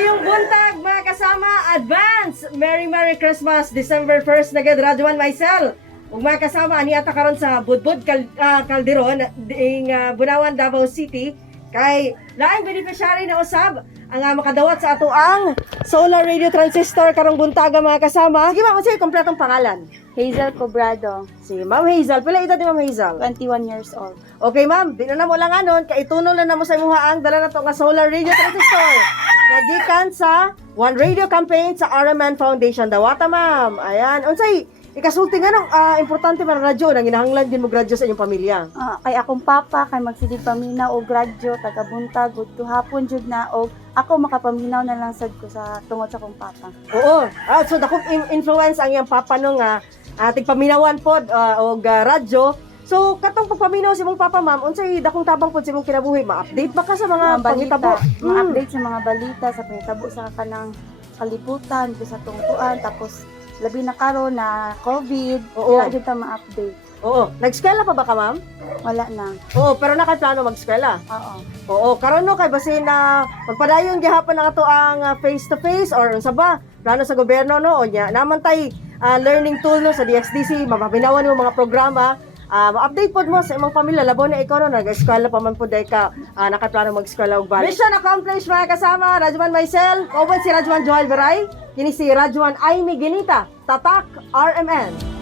Maayong buntag mga kasama, advance Merry Christmas December 1st nagad Radwan Maisel. Ug mga kasama ani ata karon sa Budbud Calderon ding Bunawan, Davao City kay laing beneficiary na usab ang makadawat sa ato ang solar radio transistor karong buntaga mga kasama. Sige ma'am, unsay kompletong pangalan? Hazel Cobrado, Si Ma'am Hazel. Pila edad ni Ma'am Hazel? 21 years old. Okay ma'am, di na mo lang anon, kay ituno lang na mo sa imuha ang dala na to nga solar radio transistor. Nagikan sa One Radio campaign sa RMN Foundation. Dawata ma'am. Ayan, unsay ikasulti nga nung importante para radyo nang ginahanglan din mo radyo sa inyong pamilya. Kay akong papa, kay magsidib paminaw og radyo, taga-buntag, ug tuhapon jud na og ako makapaminaw na lang sad ko sa tungod sa akong papa. Oo. So dakong influence ang iyang papa nung ating paminawan pod og radyo. So katong pagpaminaw si mong papa ma'am, unsay dakong tabang pod si mong kinabuhi? Ma-update ba ka sa mga pangitabo? Ma-update sa mga balita, sa pangitabo sa kanang kalibutan, sa tungkuan, tapos labi na karon na COVID, Oo. wala jud ta ma-update. Oo. Nag-eskwela pa ba ka ma'am? Wala na. Oo, pero nakaplano mag-eskwela. Oo. Oo, karon no kay basin na magpadayon gihapon na ato ang face to face or unsa ba plano sa gobyerno no unya naman tay learning tool no sa DXDC mapabinawan mo mga programa. Ma-update pod mo sa imong pamilya labo na ikaw no nag-eskwela pa man pud ka nakaplano mag-eskwela og balik. Mission accomplished mga kasama. Radwan Maisel, kauban si Radwan Joel Veray, kini si Radwan Aimee Ginita, Tatak RMN.